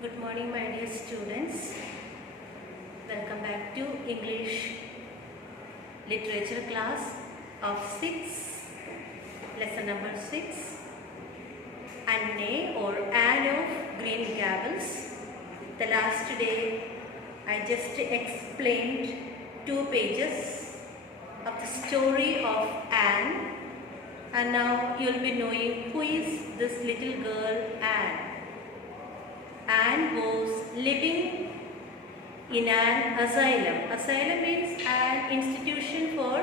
Good morning, my dear students. Welcome back to English literature class of 6, lesson number 6, Anne or Anne of Green Gables. The last day I just explained 2 pages of the story of Anne, and now you will be knowing who is this little girl Anne. Anne was living in an asylum. Asylum means an institution for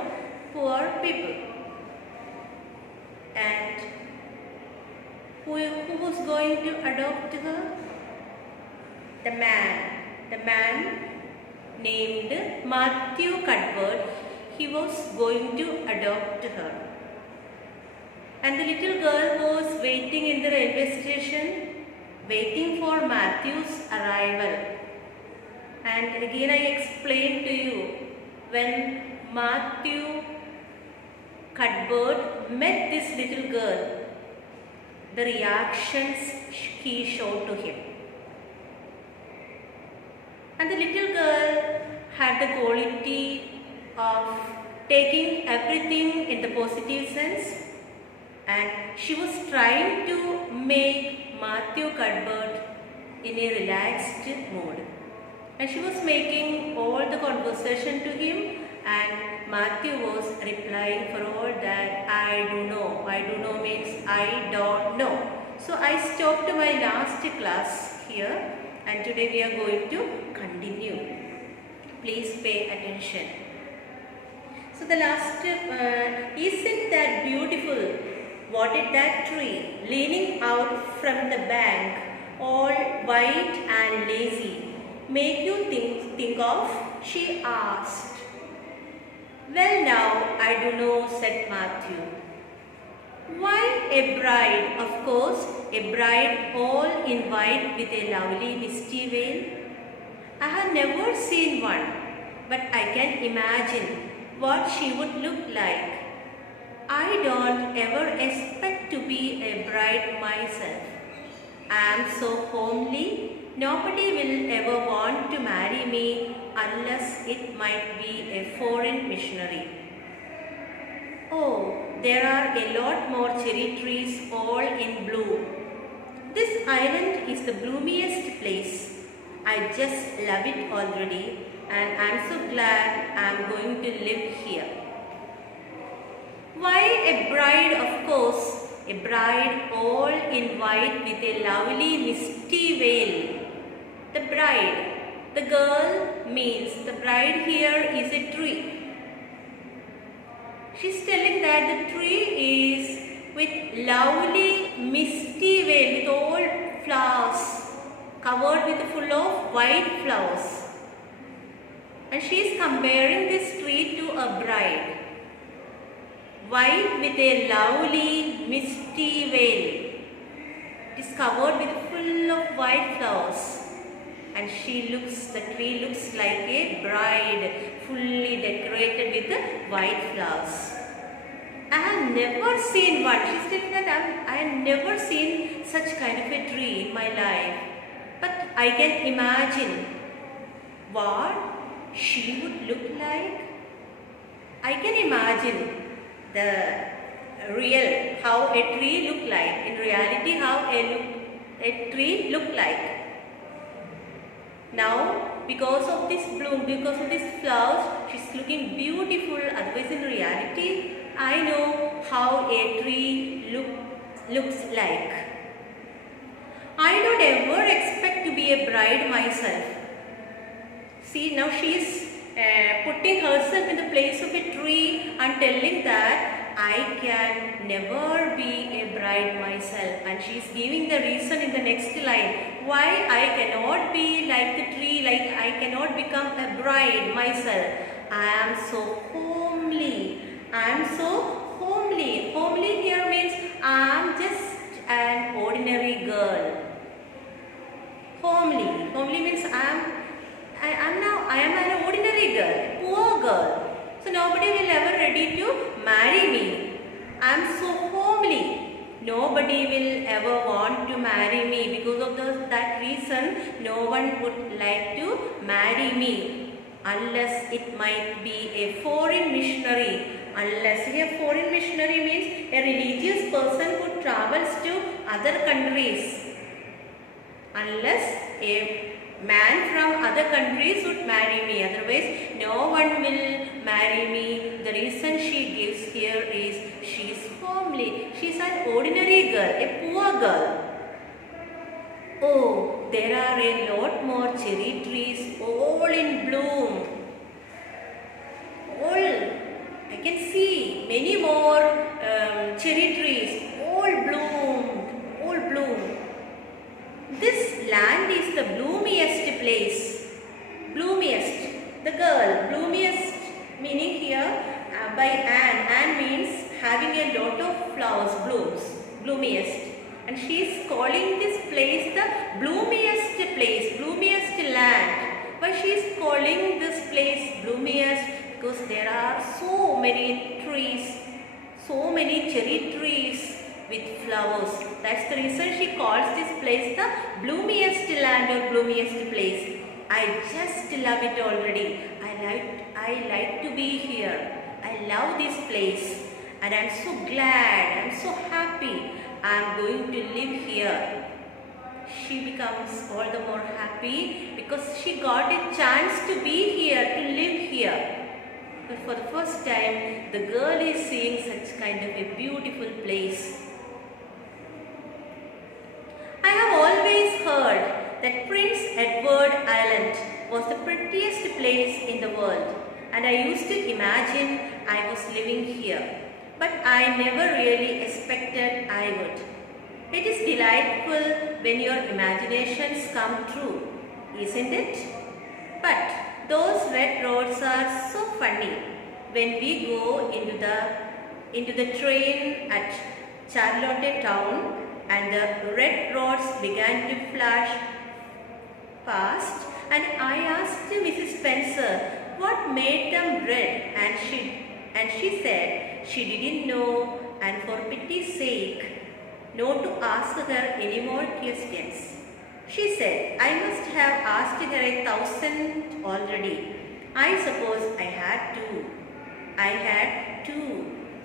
poor people. And who was going to adopt her? The man named Matthew Cuthbert. He was going to adopt her. And the little girl was waiting in the railway station, waiting for Matthew's arrival. And again I explained to you, when Matthew Cuthbert met this little girl, the reactions he showed to him. And the little girl had the quality of taking everything in the positive sense, and she was trying to make Matthew Cuthbert in a relaxed mood. And she was making all the conversation to him, and Matthew was replying for all that, I do know. I do know means I don't know. So I stopped my last class here, and today we are going to continue. Please pay attention. So the last, isn't that beautiful? What is that tree leaning out from the bank, all white and lazy, make you think of? She asked. Well, now I do know, said Matthew. Why, a bride, of course, a bride all in white with a lovely misty veil. I have never seen one, but I can imagine what she would look like. I don't ever expect to be a bride myself. I am so homely, nobody will ever want to marry me unless it might be a foreign missionary. Oh, there are a lot more cherry trees all in bloom. This island is the bloomiest place. I just love it already, and I am so glad I am going to live here. Why, a bride, of course, a bride all in white with a lovely misty veil. The bride, the girl means the bride here is a tree. She's telling that the tree is with lovely misty veil with all flowers, covered with full of white flowers. And she is comparing this tree to a bride. White with a lovely misty veil. It is covered with full of white flowers. And the tree looks like a bride, fully decorated with white flowers. I have never seen one. She's telling that I have never seen such kind of a tree in my life. But I can imagine what she would look like. I can imagine how a tree look like. In reality, how a tree look like. Now, because of this bloom, because of these flowers, she's looking beautiful. Otherwise, in reality, I know how a tree looks like. I don't ever expect to be a bride myself. See, now she is putting herself in the place of a tree and telling that I can never be a bride myself. And she is giving the reason in the next line why I cannot be like the tree, like I cannot become a bride myself. I am so homely. I am so homely. Homely here means I am just an ordinary girl. Homely. Homely means I am an ordinary girl, poor girl. So nobody will ever ready to marry me. I am so homely. Nobody will ever want to marry me because of of that reason, no one would like to marry me unless it might be a foreign missionary. Unless a foreign missionary means a religious person who travels to other countries. Unless a man from other countries would marry me, otherwise no one will marry me. The reason she gives here is she is homely. She is an ordinary girl, a poor girl. Oh, there are a lot more cherry trees, all in bloom. I can see many more cherry trees, all bloom. This land is the bloomiest place. Bloomiest, the girl, bloomiest meaning here by Anne. Anne means having a lot of flowers, blooms, bloomiest. And she is calling this place the bloomiest place, bloomiest land. Why she is calling this place bloomiest? Because there are so many trees, so many cherry trees with flowers. That's the reason she calls this place the bloomiest land or bloomiest place. I just love it already. I like to be here. I love this place and I'm so glad, I'm so happy. I'm going to live here. She becomes all the more happy because she got a chance to be here, to live here. But for the first time, the girl is seeing such kind of a beautiful place. I have always heard that Prince Edward Island was the prettiest place in the world, and I used to imagine I was living here. But I never really expected I would. It is delightful when your imaginations come true, isn't it? But those red roads are so funny. When we go into the train at Charlotte town and the red roads began to flash past, and I asked Mrs. Spencer what made them red, and she said she didn't know, and for pity's sake not to ask her any more questions. She said I must have asked her 1,000 already. I suppose I had to.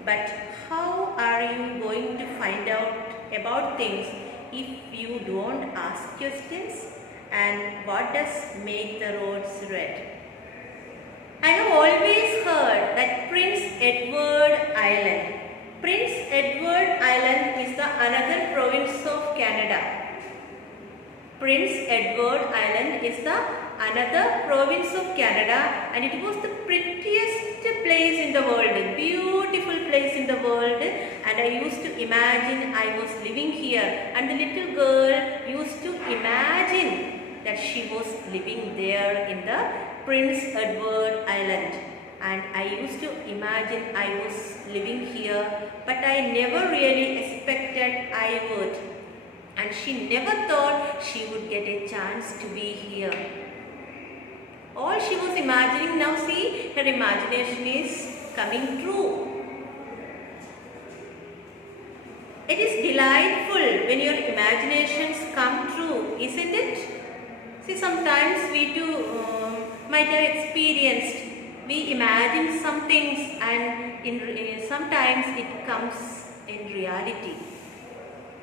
But how are you going to find out about things if you don't ask questions? And what does make the roads red? I have always heard that Prince Edward Island is the another province of Canada. Prince Edward Island is the another province of Canada, and it was the prettiest place in the world, a beautiful place in the world, and I used to imagine I was living here, and the little girl used to imagine that she was living there in the Prince Edward Island, and I used to imagine I was living here, but I never really expected I would. And she never thought she would get a chance to be here. All she was imagining, now see, her imagination is coming true. It is delightful when your imaginations come true, isn't it? See, sometimes we too might have experienced, we imagine some things and sometimes it comes in reality.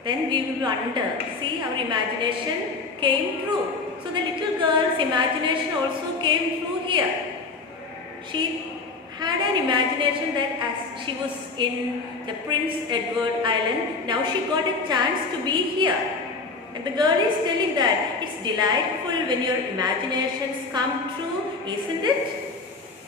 Then we will wonder, see, our imagination came true. So the little girl's imagination also came true here. She had an imagination that as she was in the Prince Edward Island, now she got a chance to be here. And the girl is telling that it's delightful when your imaginations come true, isn't it?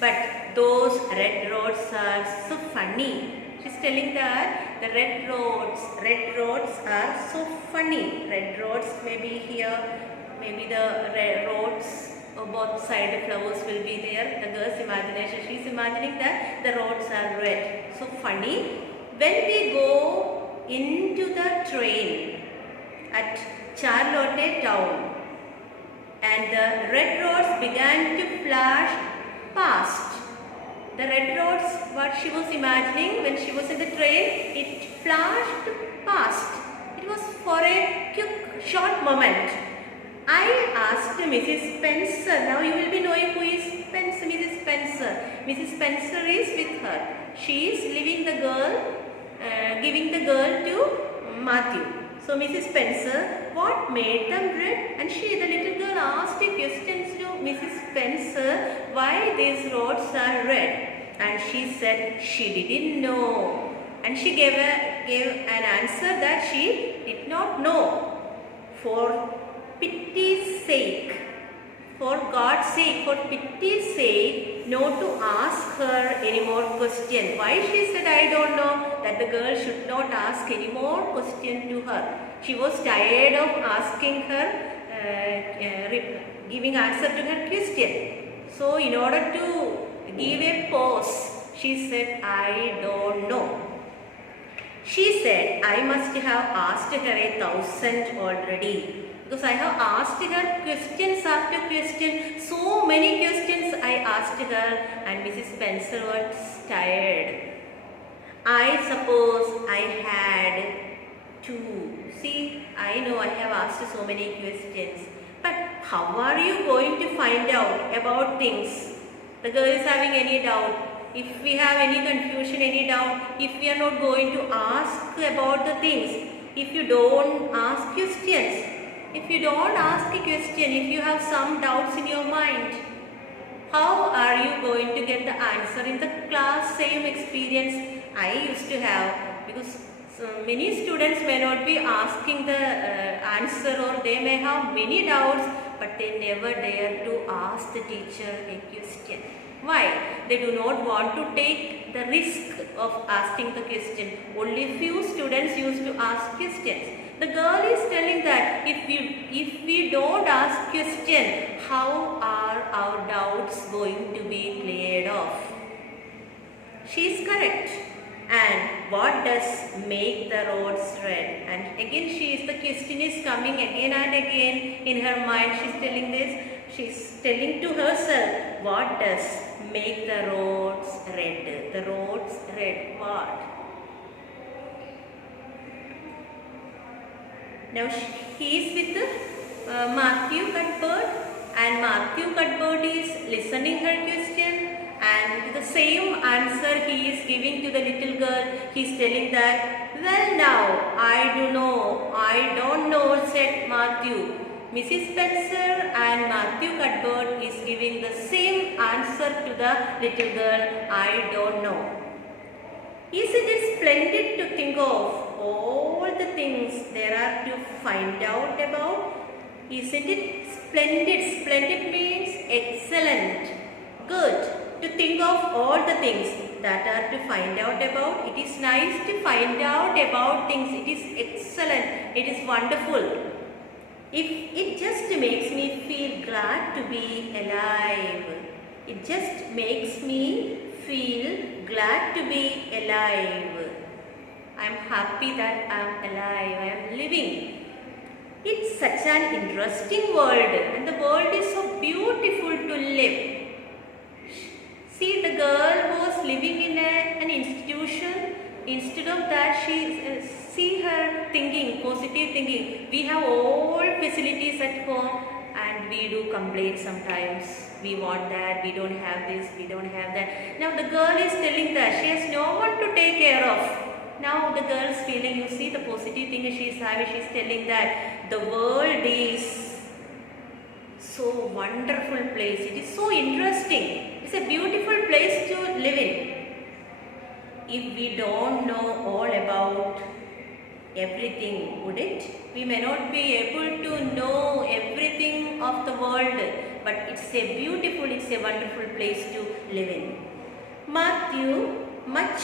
But those red roads are so funny. She's telling that the red roads are so funny. Red roads may be here, maybe the red roads both side flowers will be there. The girl's imagination, she's imagining that the roads are red. So funny. When we go into the train at Charlotte town and the red roads began to flash past. The red roads, what she was imagining when she was in the train, it flashed past. It was for a quick, short moment. I asked Mrs. Spencer. Now you will be knowing who is Spencer, Mrs. Spencer. Mrs. Spencer is with her. She is giving the girl to Matthew. So Mrs. Spencer, what made them red? And the little girl asked a question to Mrs. Spencer, why these roads are red? And she said she didn't know. And she gave an answer that she did not know. For pity's sake, for God's sake, for pity's sake, not to ask her any more question. Why she said I don't know? That the girl should not ask any more question to her. She was tired of asking her, giving answer to her question. So in order to give a pause, she said I don't know. She said, I must have asked her 1,000 already. Because I have asked her questions after question. So many questions I asked her, and Mrs. Spencer was tired. I suppose I had to. See, I know I have asked so many questions. But how are you going to find out about things? The girl is having any doubt. If we have any confusion, any doubt, if we are not going to ask about the things, if you don't ask questions, if you don't ask a question, if you have some doubts in your mind, how are you going to get the answer in the class? Same experience I used to have, because many students may not be asking the answer, or they may have many doubts, but they never dare to ask the teacher a question. Why? They do not want to take the risk of asking the question. Only few students used to ask questions. The girl is telling that if we don't ask question, how are our doubts going to be cleared off? She is correct. And what does make the roads red? And again the question is coming again and again in her mind. She is telling this. She is telling to herself, what does make the roads red? The roads red, what? Now he is with Matthew Cuthbert, and Matthew Cuthbert is listening her question, and the same answer he is giving to the little girl. He is telling that, well now, I don't know, said Matthew. Mrs. Spencer and Matthew Cuthbert is giving the same answer to the little girl, I don't know. Isn't it splendid to think of all the things there are to find out about? Isn't it splendid? Splendid means excellent, good. To think of all the things that are to find out about. It is nice to find out about things. It is excellent. It is wonderful. It just makes me feel glad to be alive. It just makes me feel glad to be alive. I am happy that I am alive. I am living. It's such an interesting world, and the world is so beautiful to live. See, the girl was living in an institution. Instead of that, see her thinking, positive thinking. We have all facilities at home, and we do complain sometimes. We want that, we don't have this, we don't have that. Now the girl is telling that she has no one to take care of. Now the girl is feeling, you see the positive thing she is having, she is telling that the world is so wonderful place. It is so interesting. It's a beautiful place to live in. If we don't know all about everything, would it? We may not be able to know everything of the world, but it's a beautiful, it's a wonderful place to live in. Matthew, much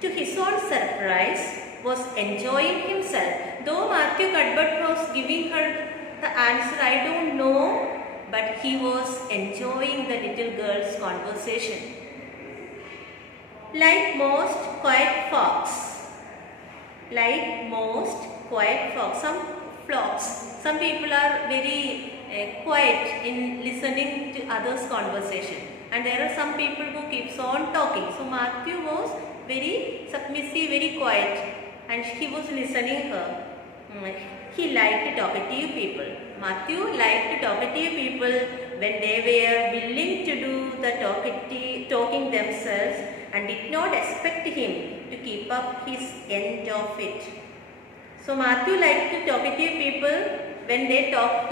to his own surprise, was enjoying himself. Though Matthew Cuthbert was giving her the answer, I don't know, but he was enjoying the little girl's conversation. Like most quiet flocks, some people are very quiet in listening to others' conversation, and there are some people who keeps on talking. So Matthew was very submissive, very quiet, and he was listening her. he liked talkative people. Matthew liked talkative people when they were willing to do the talking themselves and did not expect him to keep up his end of it. So Matthew liked talkative people when they talked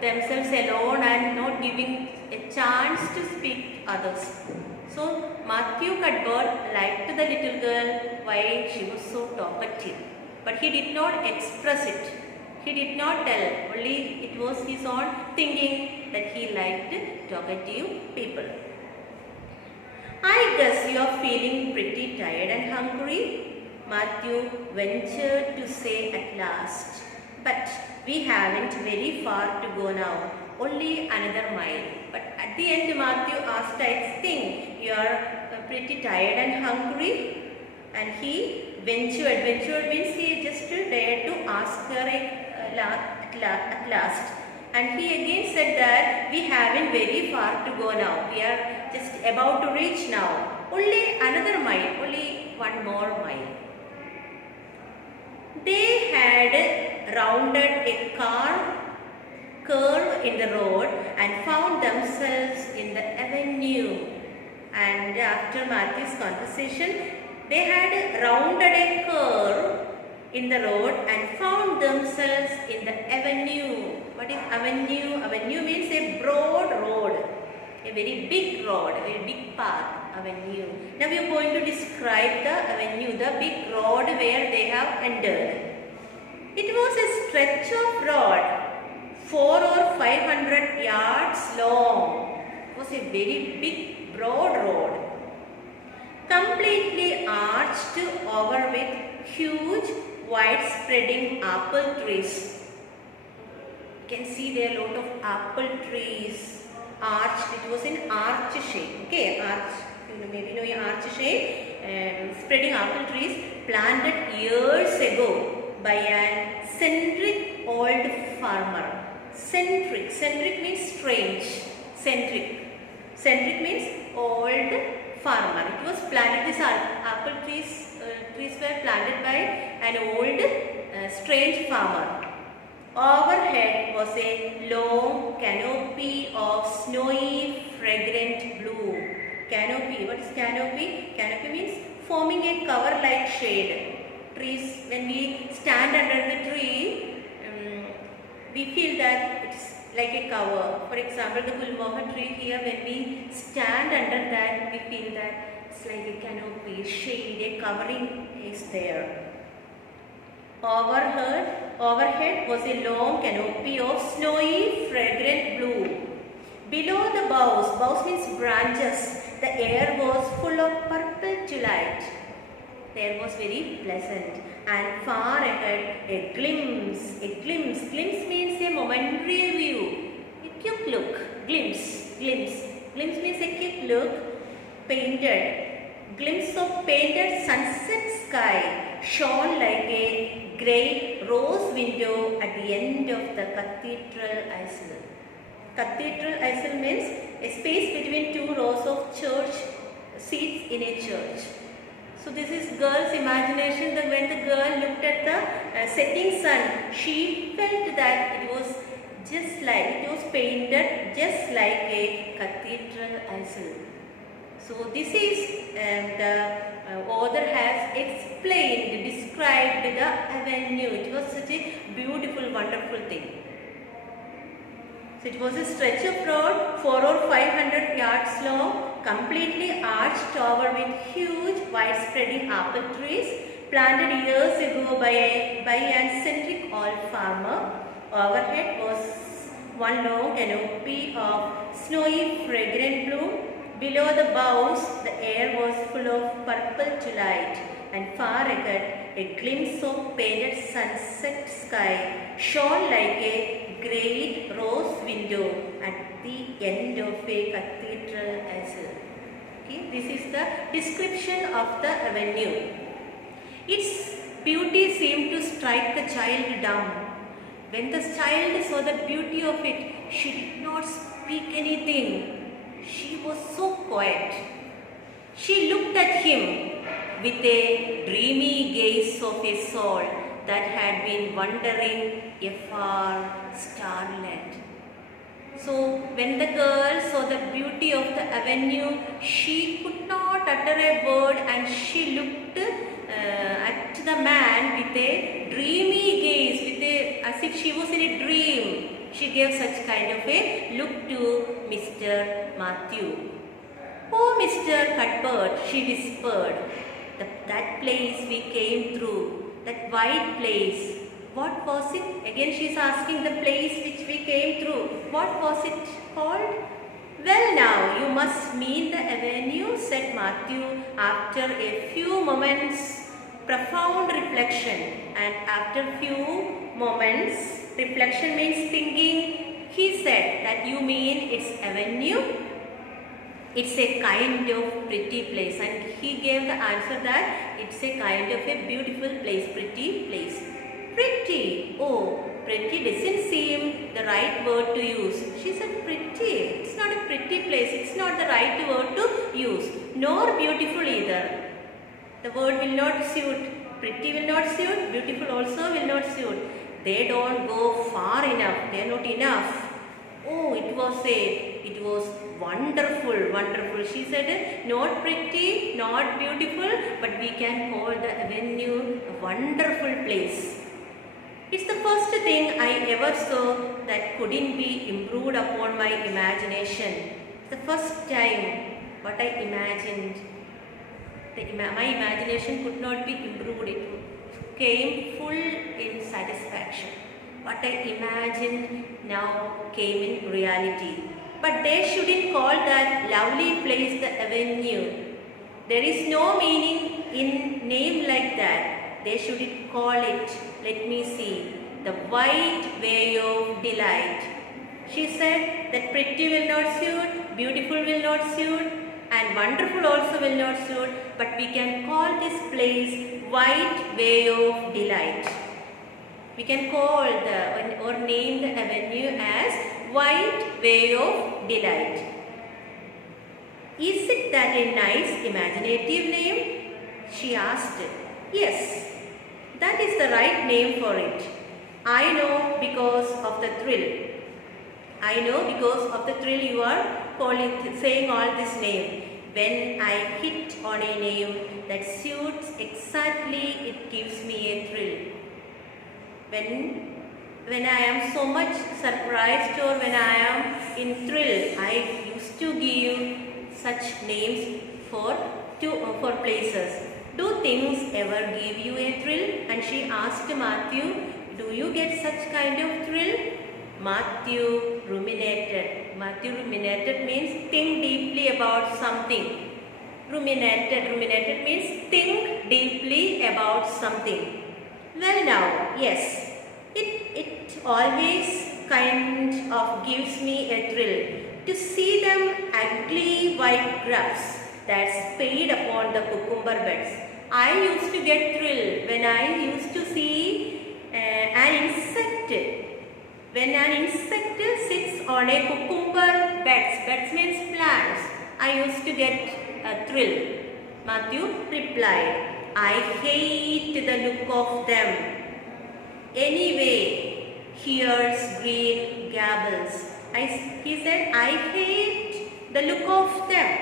themselves alone and not giving a chance to speak others. So Matthew Cuthbert liked the little girl while she was so talkative, but he did not express it. He did not tell, only it was his own thinking that he liked talkative people. I guess you are feeling pretty tired and hungry, Matthew ventured to say at last. But we haven't very far to go now, only another mile. But at the end Matthew asked, I think you are pretty tired and hungry. And he ventured. Ventured means he just dared to ask her at last. And he again said that we haven't very far to go now. We are just about to reach now. Only another mile, only one more mile. They had rounded a curve in the road and found themselves in the avenue. And after Matthew's conversation, they had rounded a curve in the road and found themselves in the avenue. What is avenue? Avenue means a broad road, a very big road, a very big path. Avenue. Now we are going to describe the avenue, the big road where they have entered. It was a stretch of road 400 or 500 yards long. It was a very big broad road, completely arched over with huge wide-spreading apple trees. You can see there are a lot of apple trees arched. It was in arch shape. Okay, arch. Maybe knowing arch shape, spreading apple trees planted years ago by an eccentric old farmer. Eccentric means strange. Eccentric means old farmer. It was planted. These apple trees were planted by an old strange farmer. Overhead was a long canopy of snowy, fragrant bloom. Canopy. What is canopy? Canopy means forming a cover-like shade. Trees, when we stand under the tree, we feel that it's like a cover. For example, the Gulmohar tree here, when we stand under that, we feel that it's like a canopy, shade, a covering is there. Overhead was a long canopy of snowy, fragrant bloom. Below the boughs means branches, the air was full of purple twilight. The air was very pleasant, and far ahead a glimpse means a momentary view, a quick look, glimpse means a quick look, glimpse of painted sunset sky shone like a great rose window at the end of the cathedral aisle. Cathedral aisle means a space between two rows of church seats in a church. So this is girl's imagination, that when the girl looked at the setting sun, she felt that it was painted just like a cathedral aisle. So this is the author has described the avenue. It was such a beautiful, wonderful thing. So it was a stretch of road 400 or 500 yards long, completely arched over with huge wide-spreading apple trees planted years ago by an eccentric old farmer. Overhead was one long canopy of snowy fragrant bloom. Below the boughs, the air was full of purple twilight, and far ahead, a glimpse of painted sunset sky shone like a great rose window at the end of a cathedral aisle. Okay, this is the description of the avenue. Its beauty seemed to strike the child dumb. When the child saw the beauty of it, she did not speak anything. She was so quiet. She looked at him with a dreamy gaze of a soul that had been wandering afar starland. So when the girl saw the beauty of the avenue, she could not utter a word, and she looked at the man with a dreamy gaze, as if she was in a dream. She gave such kind of a look to Mr. Matthew. "Oh, Mr. Cuthbert," she whispered, that place we came through, that white place. What was it? Again she is asking the place which we came through. What was it called? "Well now, you must mean the avenue," said Matthew after a few moments' profound reflection. And after few moments, reflection means thinking, he said that you mean it's avenue? It's a kind of pretty place. And he gave the answer that it's a kind of a beautiful place, pretty place. Pretty. Oh, pretty doesn't seem the right word to use. She said pretty. It's not a pretty place. It's not the right word to use. Nor beautiful either. The word will not suit. Pretty will not suit. Beautiful also will not suit. They don't go far enough. They are not enough. Oh, it was wonderful, wonderful. She said, not pretty, not beautiful, but we can call the avenue a wonderful place. It's the first thing I ever saw that couldn't be improved upon my imagination. The first time what I imagined, my imagination could not be improved. It came full in satisfaction. What I imagined now came in reality. But they shouldn't call that lovely place the avenue. There is no meaning in name like that. They shouldn't call it, let me see, the white way of delight. She said that pretty will not suit, beautiful will not suit, and wonderful also will not suit, but we can call this place white way of delight. We can call or name the avenue as white way of delight. Is it that a nice imaginative name? She asked. Yes, that is the right name for it. I know because of the thrill. I know because of the thrill you are saying all this name. When I hit on a name that suits exactly, it gives me a thrill. When I am so much surprised or when I am in thrill, I used to give such names for places. Do things ever give you a thrill? And she asked Matthew, do you get such kind of thrill? Matthew ruminated. Matthew ruminated means think deeply about something. Ruminated means think deeply about something. Well now, yes, it always kind of gives me a thrill to see them ugly white grubs that spade upon the cucumber beds. I used to get thrill when I used to see an insect. When an insect sits on a cucumber beds means plants, I used to get a thrill. Matthew replied, I hate the look of them. Anyway, here's Green Gables. He said, I hate the look of them.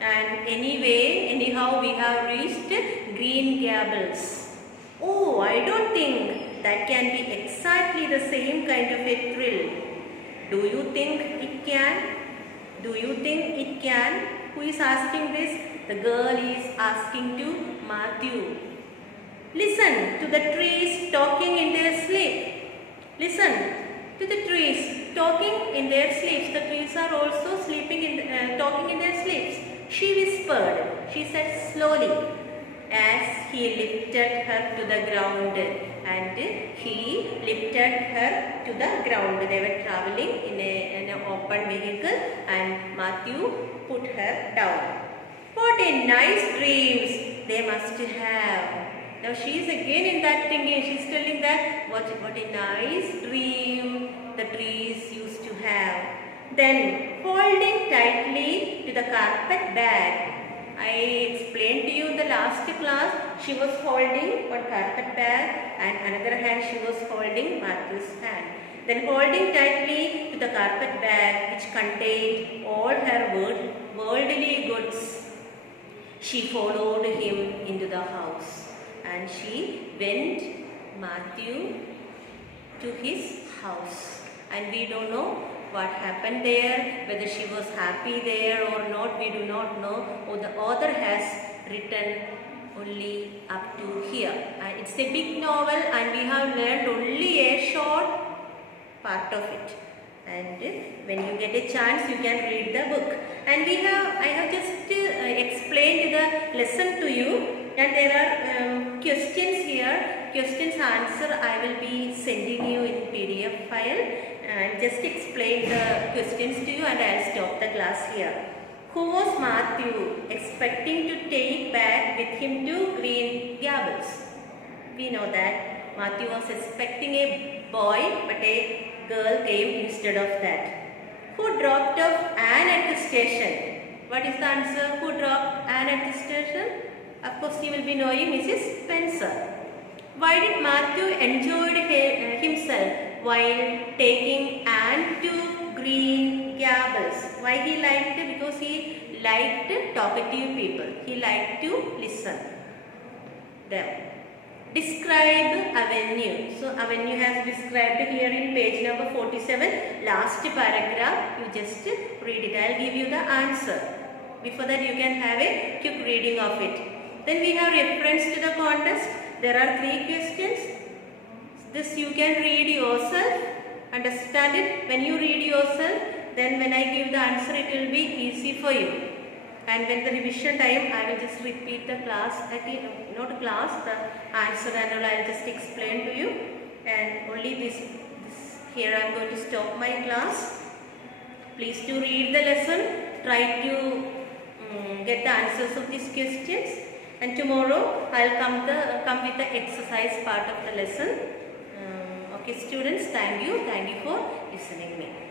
And anyhow, we have reached Green Gables. Oh, I don't think that can be exactly the same kind of a thrill. Do you think it can? Do you think it can? Who is asking this? The girl is asking to Matthew. Listen to the trees talking in their sleep. Listen to the trees talking in their sleeps. The trees are also talking in their sleeps. She whispered. She said slowly as he lifted her to the ground. And he lifted her to the ground. They were traveling in an open vehicle and Matthew put her down. What a nice dreams they must have. Now she is again in that thinking. She is telling that what a nice dream the trees used to have. Then holding tightly to the carpet bag, I explained to you in the last class, she was holding one carpet bag and another hand she was holding Matthew's hand. Then holding tightly to the carpet bag which contained all her worldly goods, she followed him into the house and she went Matthew to his house. And we don't know what happened there, whether she was happy there or not, we do not know. Or the author has written only up to here. And it's a big novel and we have learned only a short part of it. And when you get a chance, you can read the book. And I have just explained the lesson to you. And there are questions here. Questions answer I will be sending you in PDF file. And just explain the questions to you and I'll stop the class here. Who was Matthew expecting to take back with him to Green Gables? We know that Matthew was expecting a boy, but a girl came instead of that. Who dropped off Anne at the station? What is the answer? Who dropped Anne at the station? Of course, you will be knowing Mrs. Spencer. Why did Matthew enjoy himself while taking Anne to Green Gables? Why he liked it? Because he liked talkative people. He liked to listen them. Describe avenue. So avenue has described here in page number 47. Last paragraph. You just read it. I will give you the answer. Before that you can have a quick reading of it. Then we have reference to the contest. There are 3 questions. This you can read yourself, understand it. When you read yourself, then when I give the answer, it will be easy for you. And when the revision time, I will just repeat the class, not class, the answer and all I will just explain to you. And only this here I am going to stop my class. Please do read the lesson, try to get the answers of these questions. And tomorrow I will come with the exercise part of the lesson. Okay students, thank you for listening me.